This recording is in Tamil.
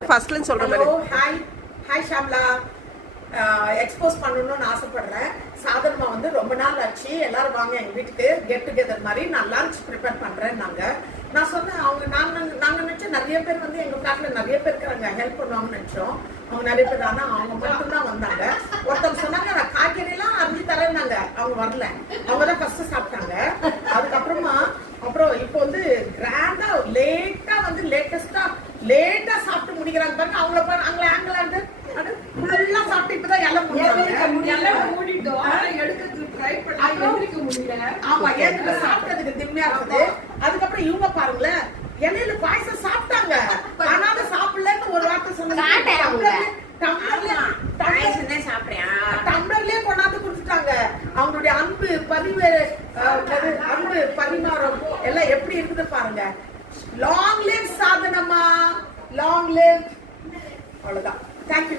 ஃபர்ஸ்ட்ல சொல்ற மாதிரி. ஹாய் ஷாம்லா, எக்ஸ்போஸ் பண்ணணும்னு ஆசைப்படுறேன். சாதனமா வந்து ரொம்ப நாள் ஆச்சு, எல்லாரும் வாங்க எங்க வீட்டுக்கு கெட் டுகெதர் மாதிரி நான் லஞ்ச் ப்ரிப்பேர் பண்றேன். நான் சொன்னேன், அவங்க நாங்க நினைச்சோம் நிறைய பேர் வந்து எங்க ஃபிளாட்ல நிறைய பேர் இருக்கிறாங்க, ஹெல்ப் பண்ணுவாங்கன்னு நினைச்சோம். அவங்க நிறைய பேர், ஆனா அவங்க மட்டும் தான் வந்தாங்க. ஒருத்தவங்க சொன்னாங்க நான் காய்கறி எல்லாம் அரிஞ்சு தரேன்னாங்க, அவங்க வரல. அவங்க தான் ஃபர்ஸ்ட் சாப்பிட்டாங்க. அதுக்கப்புறமா இப்போ வந்து கிராண்டா லேட்டா சாப்பிட்டு முடிக்கிறாங்க பாருங்க. அவங்கள பாருங்க, அவங்கள ஆங்கிளாண்டு எல்லாம் சாப்பிட்டு இப்பதான் எல்லாம் சாப்பிட்டதுக்கு திம்மையா இருக்குது. அதுக்கப்புறம் இவங்க பாருங்களேன், இலையில பாயசம் சாப்பிட்டாங்க, ஆனாலும் சாப்பிடலன்னு ஒரு வார்த்தை சொன்னாங்க. டம்ளர்லயே கொண்டாந்து கொடுத்துட்டாங்க. அவங்களுடைய அன்பு பரிமாறம் எல்லாம் எப்படி இருக்குது பாருங்க. லாங் லிவ் சாதனமா, லாங் லிவ். அவ்வளவுதான். தேங்க்யூ.